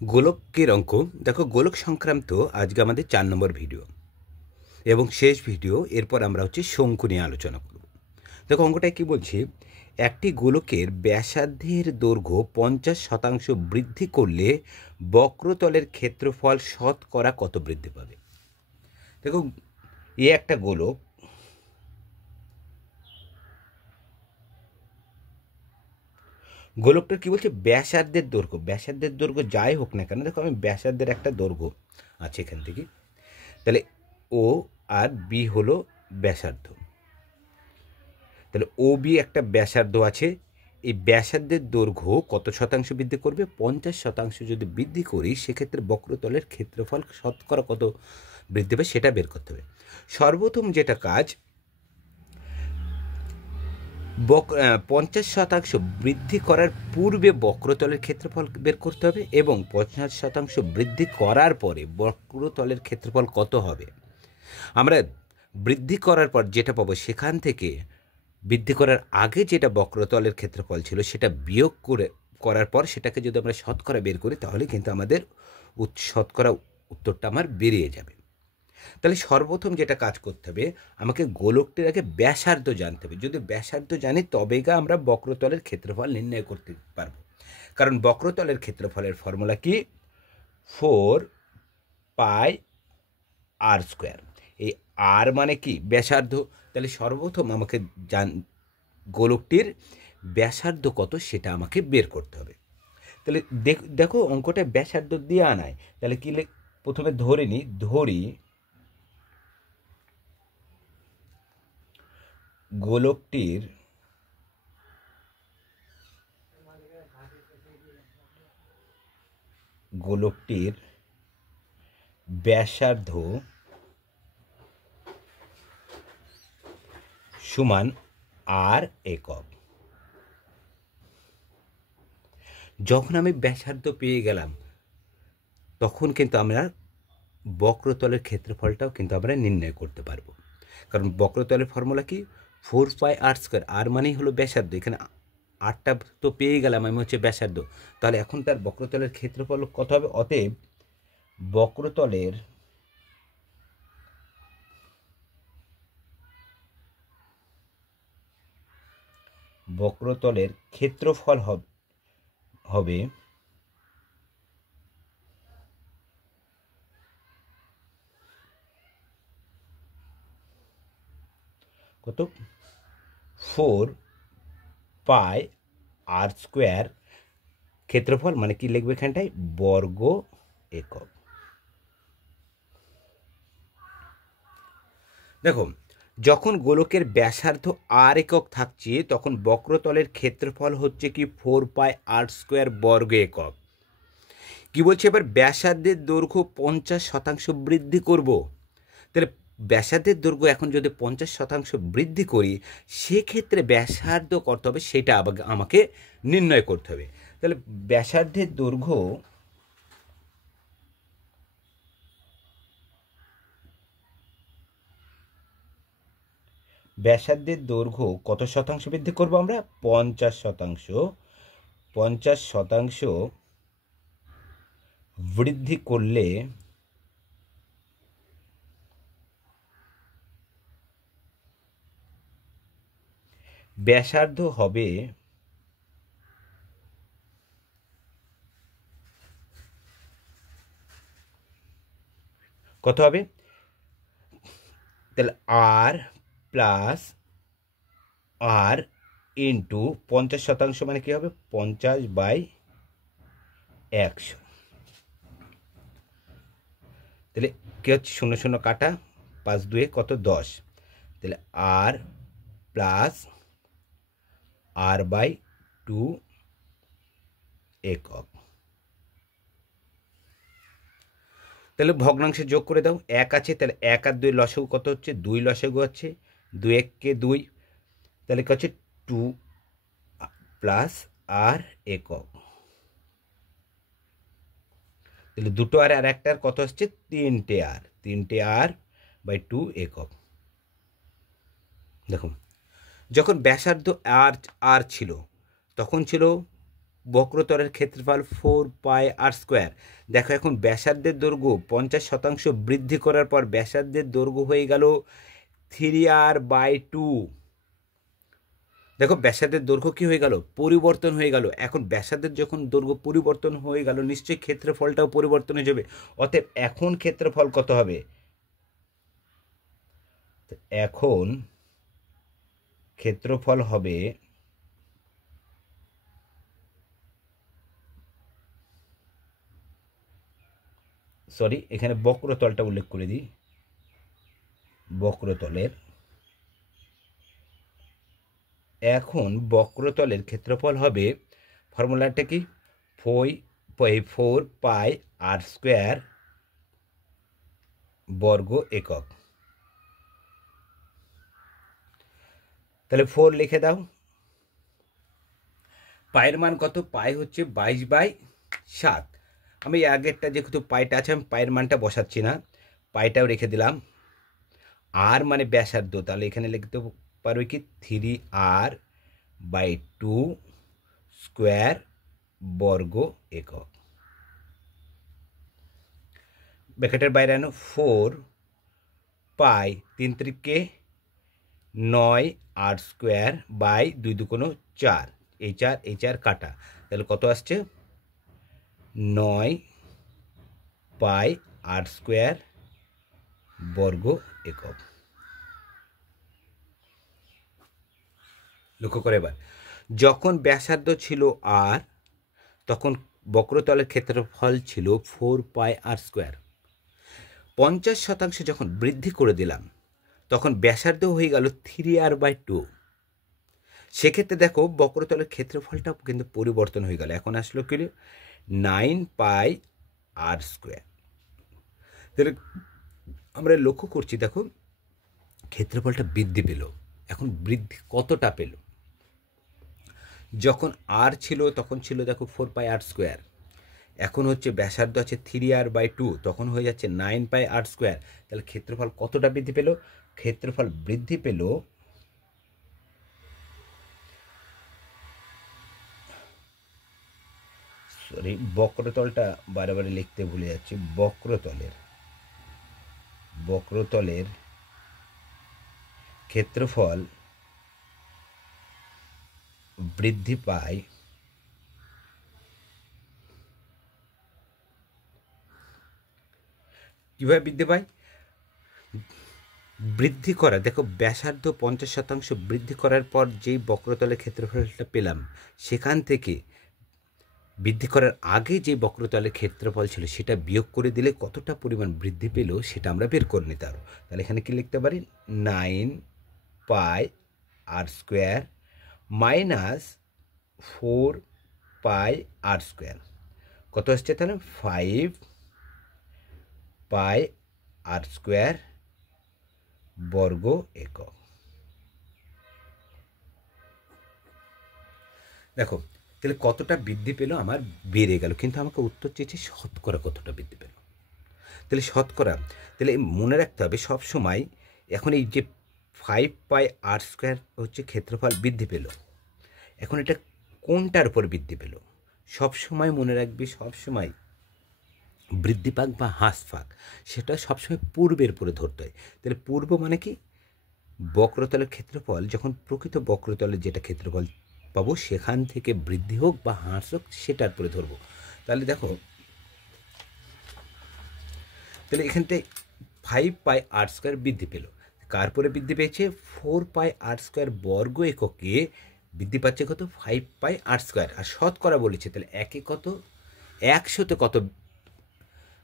গোলকের অঙ্ক দেখো, গোলক সংক্রান্ত আজকে আমাদের 4 নম্বর ভিডিও এবং শেষ ভিডিও। এরপর আমরা শঙ্কু নিয়ে আলোচনা করব। দেখো অঙ্কটায় কী বলছি, একটি গোলকের ব্যাসার্ধের দৈর্ঘ্য 50% বৃদ্ধি করলে বক্রতলের ক্ষেত্রফল শতকরা কত বৃদ্ধি পাবে। দেখো এ একটা গোলক, গোলকটার কী বলছে, ব্যাসার্ধের দৈর্ঘ্য যাই হোক না কেন, দেখো আমি ব্যাসার্ধের একটা দৈর্ঘ্য আছে এখান থেকে, তাহলে ও আর বি হলো ব্যাসার্ধ, তাহলে ও বি একটা ব্যাসার্ধ আছে। এই ব্যাসার্ধের দৈর্ঘ্য কত শতাংশ বৃদ্ধি করবে? 50% যদি বৃদ্ধি করি সেক্ষেত্রে বক্রতলের ক্ষেত্রফল শতকরা কত বৃদ্ধি পাবে সেটা বের করতে হবে। সর্বপ্রথম যেটা কাজ, 50% বৃদ্ধি করার পূর্বে বক্রতলের ক্ষেত্রফল বের করতে হবে এবং 50% বৃদ্ধি করার পরে বক্রতলের ক্ষেত্রফল কত হবে। আমরা বৃদ্ধি করার পর যেটা পাবো সেখান থেকে বৃদ্ধি করার আগে যেটা বক্রতলের ক্ষেত্রফল ছিল সেটা বিয়োগ করার পর সেটাকে যদি আমরা শতকরা বের করি তাহলে কিন্তু আমাদের শতকরা উত্তরটা আমার বেরিয়ে যাবে। তাহলে সর্বপ্রথম যেটা কাজ করতে হবে, আমাকে গোলকটির আগে ব্যাসার্ধ জানতে হবে। যদি ব্যাসার্ধ জানি তবেই আমরা বক্রতলের ক্ষেত্রফল নির্ণয় করতে পারবো, কারণ বক্রতলের ক্ষেত্রফলের ফর্মুলা কি? 4πr²। এই আর মানে কি? ব্যাসার্ধ। তাহলে সর্বপ্রথম আমাকে গোলকটির ব্যাসার্ধ কত সেটা আমাকে বের করতে হবে। তাহলে দেখো অঙ্কটা ব্যাসার্ধ দিয়ে আনায়, তাহলে কি প্রথমে ধরি গোলকটির ব্যাসার্ধ সমান আর একক। যখন আমি ব্যাসার্ধ পেয়ে গেলাম তখন কিন্তু আমরা বক্রতলের ক্ষেত্রফলটাও কিন্তু আমরা নির্ণয় করতে পারবো, কারণ বক্রতলের ফর্মুলা কি? 4πr²। আর মানেই হলো ব্যাসার্ধ, এখানে আরটা তো পেয়ে গেলাম আমি ব্যাসার্ধ, তাহলে এখন তার বক্রতলের ক্ষেত্রফল কত হবে? অতএব বক্রতলের ক্ষেত্রফল হবে কত? 4πr²। ক্ষেত্রফল মানে কি লিখবে এখানটায়? বর্গ একক। দেখো যখন গোলকের ব্যাসার্ধ আর একক থাকছে তখন বক্রতলের ক্ষেত্রফল হচ্ছে কি? 4πr² বর্গ একক। কি বলছে এবার? ব্যাসার্ধের দৈর্ঘ্য 50% বৃদ্ধি করব। তাহলে ব্যাসার্ধের দৈর্ঘ্য এখন যদি 50% বৃদ্ধি করি সেক্ষেত্রে ব্যাসার্ধ কত হবে সেটা আমাকে নির্ণয় করতে হবে। তাহলে ব্যাসার্ধের দৈর্ঘ্য কত শতাংশ বৃদ্ধি করব আমরা? 50%। 50% বৃদ্ধি করলে ব্যাসার্ধ হবে কত হবে? তাহলে আর প্লাস আর ইন্টু 50% মানে কি হবে? 50/100। তাহলে কি হচ্ছে? 0 0 কাটা, 5 2 কত? 10। তাহলে আর প্লাস r/2 একক। তাহলে ভগ্নাংশে যোগ করে দাও, 1 আছে, তাহলে 1 আর 2 লসাগু কত হচ্ছে? 2 লসাগু হচ্ছে, 2 1 কে 2, তাহলে কি হচ্ছে? 2 প্লাস আর একক। তাহলে দুটো আর একটার কত হচ্ছে? 3টে আর, 3টে r/2 একক। দেখুন যখন ব্যাসার্ধ আর ছিল তখন ছিল বক্রতলের ক্ষেত্রফল 4πr²। দেখো এখন ব্যাসার্ধের দৈর্ঘ্য 50% বৃদ্ধি করার পর ব্যাসার্ধের দৈর্ঘ্য হয়ে গেল 3r/2। দেখো ব্যাসার্ধের দৈর্ঘ্য কি হয়ে গেল, পরিবর্তন হয়ে গেল। এখন ব্যাসার্ধের যখন দৈর্ঘ্য পরিবর্তন হয়ে গেল নিশ্চয়ই ক্ষেত্রফলটাও পরিবর্তন হয়ে যাবে। অতএব এখন ক্ষেত্রফল কত হবে? এখন ক্ষেত্রফল হবে এখানে বক্রতলটা উল্লেখ করে দিই। বক্রতলের এখন বক্রতলের ক্ষেত্রফল হবে, ফর্মুলাটা কি, 4πr² বর্গ একক। তাহলে 4 লিখে দাও। পায়ের মান কত? পাই হচ্ছে 22/7। আমি আগেরটা যেহেতু পাইটা আছে আমি পায়ের মানটা বসাচ্ছি না, পাইটাও রেখে দিলাম। আর মানে ব্যাসার্ধ, তাহলে এখানে লিখতে পারবে কি 3r/2 স্কোয়ার বর্গ একক। ব্র্যাকেটের বাইরে আনো 4π 3 × 9r² 2×4, এই 4 কাটা, তাহলে কত আসছে? 9πr² বর্গ একক। লক্ষ্য করে এবার, যখন ব্যাসার্ধ ছিল আর তখন বক্রতলের ক্ষেত্রফল ছিল 4πr²। 50% যখন বৃদ্ধি করে দিলাম তখন ব্যাসার্ধ হয়ে গেল 3r/2। সেক্ষেত্রে দেখো বক্রতলের ক্ষেত্রফলটাও কিন্তু পরিবর্তন হয়ে গেল। এখন আসলো কি 9πr²। তাহলে আমরা লক্ষ্য করছি, দেখো ক্ষেত্রফলটা বৃদ্ধি পেল। এখন বৃদ্ধি কতটা পেল? যখন আর ছিল তখন ছিল দেখো 4πr²। এখন হচ্ছে ব্যাসার্ধ আছে 3r/2, তখন হয়ে যাচ্ছে 9πr²। তাহলে ক্ষেত্রফল কতটা বৃদ্ধি পেল? ক্ষেত্রফল বৃদ্ধি পেল বক্রতলটা বারে লিখতে ভুলে যাচ্ছি। বক্রতলের ক্ষেত্রফল বৃদ্ধি পায় কিভাবে বৃদ্ধি পায়? বৃদ্ধি করা, দেখো ব্যাসার্ধ 50% বৃদ্ধি করার পর যেই বক্রতলের ক্ষেত্রফলটা পেলাম সেখান থেকে বৃদ্ধি করার আগে যে বক্রতলের ক্ষেত্রফল ছিল সেটা বিয়োগ করে দিলে কতটা পরিমাণ বৃদ্ধি পেল সেটা আমরা বের করে নিতে পারবো। তাহলে এখানে কি লিখতে পারি? 9πr² মাইনাস 4πr², কত আসছে তাহলে? 5πr² বর্গ একক। দেখো তাহলে কতটা বৃদ্ধি পেল আমার বেড়ে গেল, কিন্তু আমাকে উত্তর চেয়েছে শতকরা কতটা বৃদ্ধি পেল। তাহলে শতকরা, তাহলে মনে রাখতে হবে সব সময়। এখন এই যে 5πr² হচ্ছে ক্ষেত্রফল বৃদ্ধি পেল, এখন এটা কোনটার উপর বৃদ্ধি পেল? সব সময় মনে রাখবি, সব সময় বৃদ্ধি পাক বা হ্রাস পাক সেটা সবসময় পূর্বের উপরে ধরতে হয়। তাহলে পূর্ব মানে কি? বক্রতলের ক্ষেত্রফল যখন প্রকৃত বক্রতলের যেটা ক্ষেত্রফল পাবো সেখান থেকে বৃদ্ধি হোক বা হ্রাস হোক সেটার উপরে ধরবো। তাহলে দেখো, তাহলে এখানটায় 5πr² বৃদ্ধি পেল। কার পরে বৃদ্ধি পেয়েছে? 4πr² বর্গ এককে বৃদ্ধি পাচ্ছে কত? 5πr²। আর শতকরা বলেছে, তাহলে একে কত, 100তে কত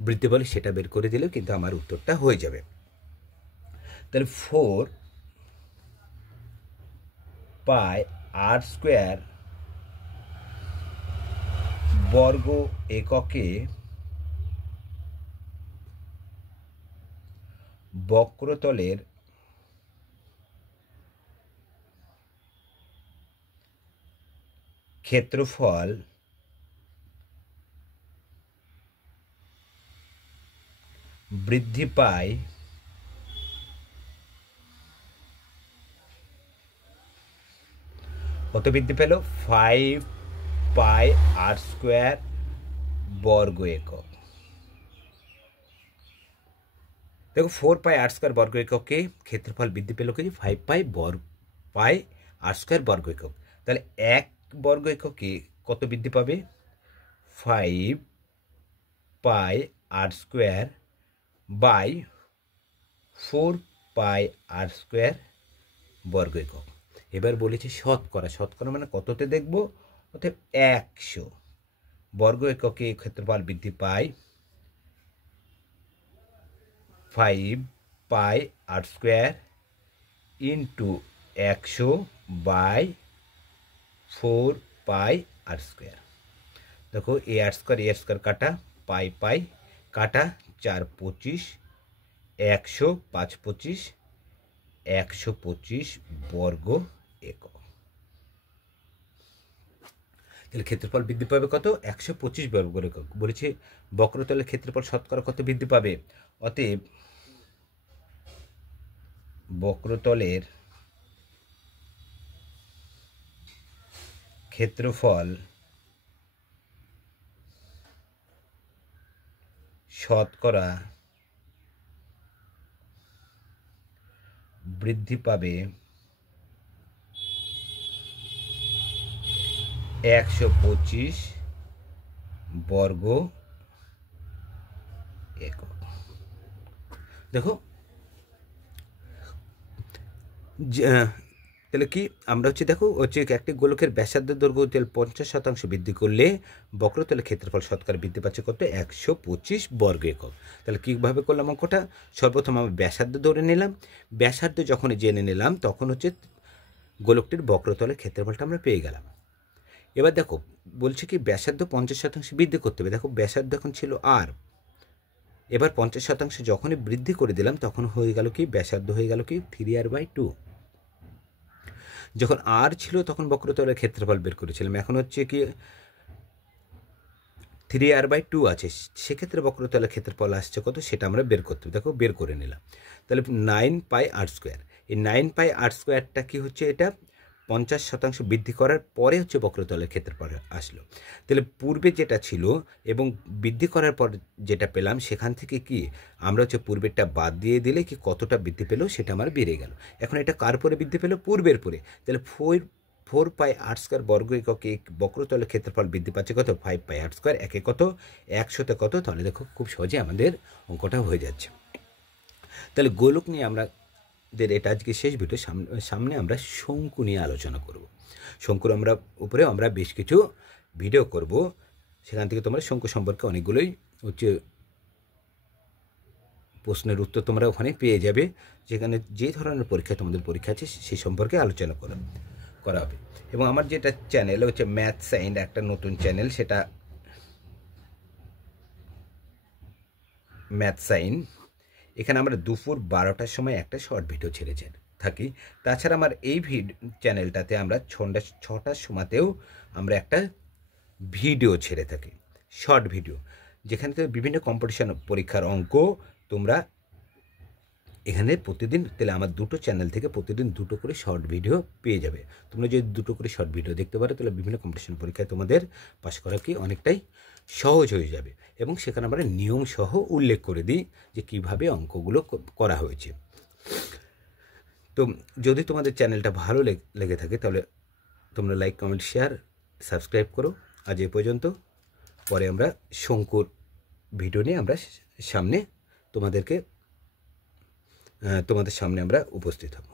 বৃদ্ধি পেল সেটা বের করে দিলেও কিন্তু আমার উত্তরটা হয়ে যাবে। তাহলে 4πr² বর্গ এককে বক্রতলের ক্ষেত্রফল বৃদ্ধি পায় কত বৃদ্ধি পেল? 5 পাই আর স্কোয়ার বর্গ একক। দেখো 4 পাই আর স্কোয়ার বর্গ এককে ক্ষেত্রফল বৃদ্ধি পেল কি 5 পাই আর স্কোয়ার বর্গ একক। তাহলে 1 বর্গ এককে কত বৃদ্ধি পাবে? 5 pi r square by 4 pi r square বর্গ একক। এবার বলেছি শতকরা। শতকরা মানে কততে দেখব? অর্থাৎ 100 বর্গ এককে ক্ষেত্রফল বৃদ্ধি পায় 5 pi r square into 100 by 4 pi r square. দেখো এ আর স্কোয়ার কাটা, পাই পাই কাটা, 4 25, 100 5 25, 125 বর্গ একক। তাহলে ক্ষেত্রফল বৃদ্ধি পাবে কত? 125 বর্গ একক। বলেছে বক্রতলের ক্ষেত্রফল শতকরা কত বৃদ্ধি পাবে? অতএব বক্রতলের ক্ষেত্রফল শতকরা বৃদ্ধি পাবে 125 বর্গ একক। দেখো তাহলে কি আমরা দেখো একটি গোলকের ব্যাসার্ধের দৈর্ঘ্য 50% বৃদ্ধি করলে বক্রতলের ক্ষেত্রফল শতকরা বৃদ্ধি পাচ্ছে কত? 125 বর্গ একক। তাহলে কীভাবে করলাম অঙ্কটা? সর্বপ্রথম আমরা ব্যাসার্ধ ধরে নিলাম। ব্যাসার্ধ যখন জেনে নিলাম তখন গোলকটির বক্রতলের ক্ষেত্রফলটা আমরা পেয়ে গেলাম। এবার দেখো বলছে কি ব্যাসার্ধ 50% বৃদ্ধি করতে হবে। দেখো ব্যাসার্ধ এখন ছিল আর, এবার 50% যখনই বৃদ্ধি করে দিলাম তখন হয়ে গেল কি ব্যাসার্ধ হয়ে গেল কি 3r/2। যখন আর ছিল তখন বক্রতলের ক্ষেত্রফল বের করেছিলাম, এখন কি 3r/2 আছে, সেক্ষেত্রে বক্রতলের ক্ষেত্রফল আসছে কত সেটা আমরা বের করতে হবে। দেখো বের করে নিলাম। তাহলে 9 পাই আর স্কোয়ার, এই 9 পাই আর স্কোয়ারটা কি হচ্ছে? এটা 50% বৃদ্ধি করার পরে বক্রতলের ক্ষেত্রফল আসলো। তাহলে পূর্বে যেটা ছিল এবং বৃদ্ধি করার পর যেটা পেলাম সেখান থেকে কি আমরা পূর্বেরটা বাদ দিয়ে দিলে কি কতটা বৃদ্ধি পেলো সেটা আমার বেড়ে গেল। এখন এটা কার পরে বৃদ্ধি পেলো? পূর্বের পরে। তাহলে 4 পাই আর স্কোয়ার বর্গ এককে বক্রতলের ক্ষেত্রফল বৃদ্ধি পাচ্ছে কত? 5 পাই আর স্কোয়ার। একে কত? 100তে কত? তাহলে দেখো খুব সহজে আমাদের অঙ্কটা হয়ে যাচ্ছে। তাহলে গোলক নিয়ে আমরা এটা আজকে শেষ ভিডিও। সামনে আমরা শঙ্কু নিয়ে আলোচনা করব। শঙ্কুর উপরে আমরা বেশ কিছু ভিডিও করব, সেখান থেকে তোমরা শঙ্কু সম্পর্কে অনেকগুলোই প্রশ্নের উত্তর তোমরা ওখানে পেয়ে যাবে, যেখানে যে ধরনের পরীক্ষা তোমাদের পরীক্ষা আছে সেই সম্পর্কে আলোচনা করা হবে। এবং আমার যেটা চ্যানেল ম্যাথ সাইন, একটা নতুন চ্যানেল, সেটা ম্যাথ সাইন। এখানে আমরা দুপুর 12টার সময় একটা শর্ট ভিডিও ছেড়ে থাকি। তাছাড়া আমার এই চ্যানেলটাতে আমরা 6টার সময়তেও আমরা একটা ভিডিও ছেড়ে থাকি, শর্ট ভিডিও, যেখানে বিভিন্ন কম্পিটিশন পরীক্ষার অঙ্ক তোমরা এখানে প্রতিদিন, তাহলে আমার দুটো চ্যানেল থেকে প্রতিদিন দুটো করে শর্ট ভিডিও পেয়ে যাবে। তোমরা যদি দুটো করে শর্ট ভিডিও দেখতে পারো তাহলে বিভিন্ন কম্পিটিশন পরীক্ষায় তোমাদের পাশ করা কি অনেকটাই সহজ হয়ে যাবে। এবং সেখানে আমরা নিয়ম সহ উল্লেখ করে দিই যে কীভাবে অঙ্কগুলো করা হয়েছে। তো যদি তোমাদের চ্যানেলটা ভালো লেগে থাকে তাহলে তোমরা লাইক, কমেন্ট, শেয়ার, সাবস্ক্রাইব করো। আজ এ পর্যন্ত। পরে আমরা শঙ্কুর ভিডিও নিয়ে আমরা তোমাদের সামনে আমরা উপস্থিত হব।